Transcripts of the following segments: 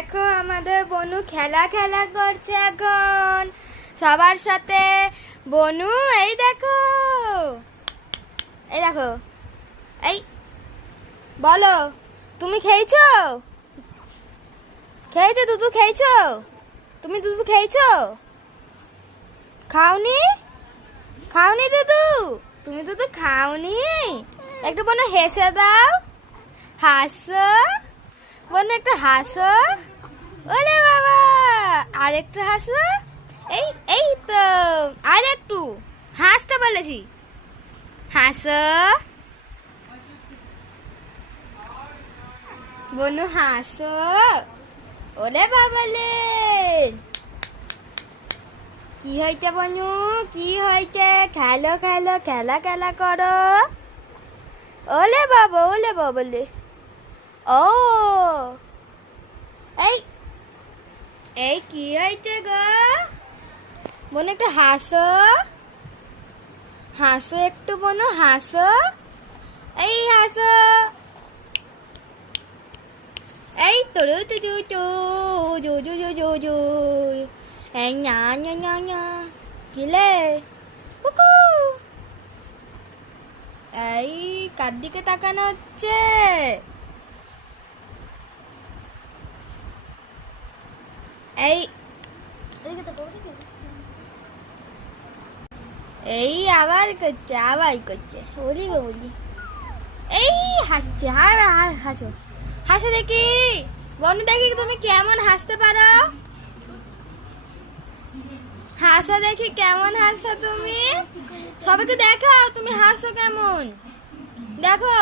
দেখো আমাদের বনু খেলা খেলা করছে এখন সবার সাথে। বনু এই দেখো, এই দেখো, এই বলো, তুমি খেয়েছো? খেয়েছো দুধু? খেয়েছো? তুমি দুধু খেয়েছো? খাওনি? খাওনি দুধু? তুমি দুধু খাওনি? একটু বনু হেসে দাও, হাসো বনু, একটু হাসো। ওরে বাবা, আর একটু হাসো। এই এই তো, আর একটু হাসতে বলেছি, হাসো বনু, হাসো। ওরে বাবালে, কি হইতে বনু, কি হইতে? খেলো খেলো, খেলা খেলা করো। ওলে বাবা, ওলে বাবালে, ও এই এই কি হইতে গো? বনু একটু হাসো, হাসো একটু বনু, হাসো। এই হাসো, এই তোর তো জু জু জু জু জু জু জু, এই না না না না, কিলে কুকু। এই কার দিকে তাকানো হচ্ছে? এই এই আবার করছে, আবার করছে, বলি গো বলি। এই হাসছে, আর আর হাসো, হাসো দেখি বনু, দেখি তুমি কেমন হাসতে পারো। হাসো দেখি কেমন হাসছো তুমি, সবাইকে দেখাও তুমি হাসছো কেমন। দেখো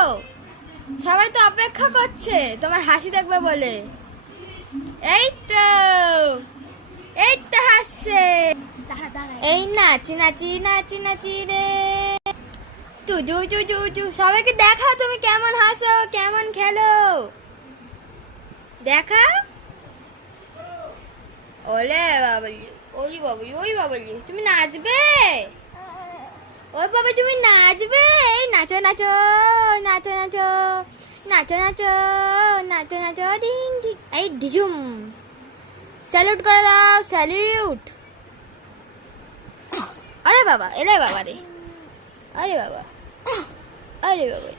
সবাই তো অপেক্ষা করছে তোমার হাসি দেখবে বলে। এই তো, এই তো হাসছে। এই নাচি নাচি নাচি নাচি রে, তুজু জু জু জু, সবাইকে দেখাও তুমি কেমন হাসো, কেমন খেলো, দেখা। ওলে বাবালি, ওই বাবালি, ওই বাবালি, তুমি নাচবে? ওই বাবা তুমি নাচবে? এই নাচো নাচো নাচো নাচো নাচো নাচো নাচো নাচো, ডিং ডিং, এই ডিজুম, স্যালুট করে দাও, স্যালুট। আরে বাবা, এরে বাবা রে, আরে বাবা, আরে বাবা,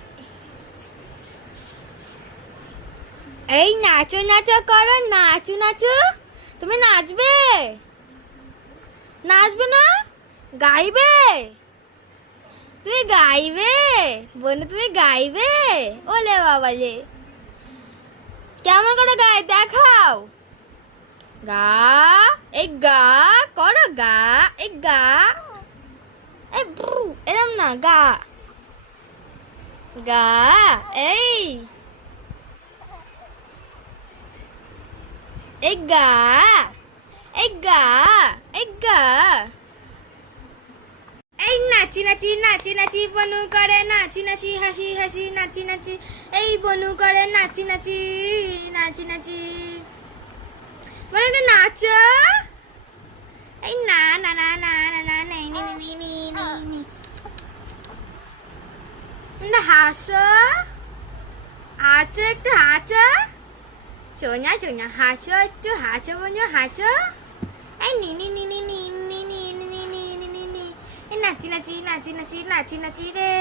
এই নাচো নাচো করো, নাচু নাচু। তুমি নাচবে? নাচবে না, গাইবে? তুমি গাইবে বনু, তুমি গাইবে? ওলে বাবা রে, কেমন করে গাই দেখাও। গা, এই গা করো, গা, এই গা, এই এরম না, গা গা, এই এই গা, এই গা, এই গা, এই নাচি নাচি নাচি নাচি বনু করে, নাচি নাচি হাসি হাসি, নাচি নাচি, এই বনু করে নাচি নাচি নাচি নাচি। বলো একটু নাচো, এই না না না না না না, নেই নি নি নি নি নি, একটু হাসো, হাসো একটু হাসো, চোনা চোনা হাসো, একটু হাসো বনু, হাসো। এই নি নি নি নি নি নি নি নি নি নি নি নি, এই নাচি নাচি নাচি নাচি নাচি নাচি রে।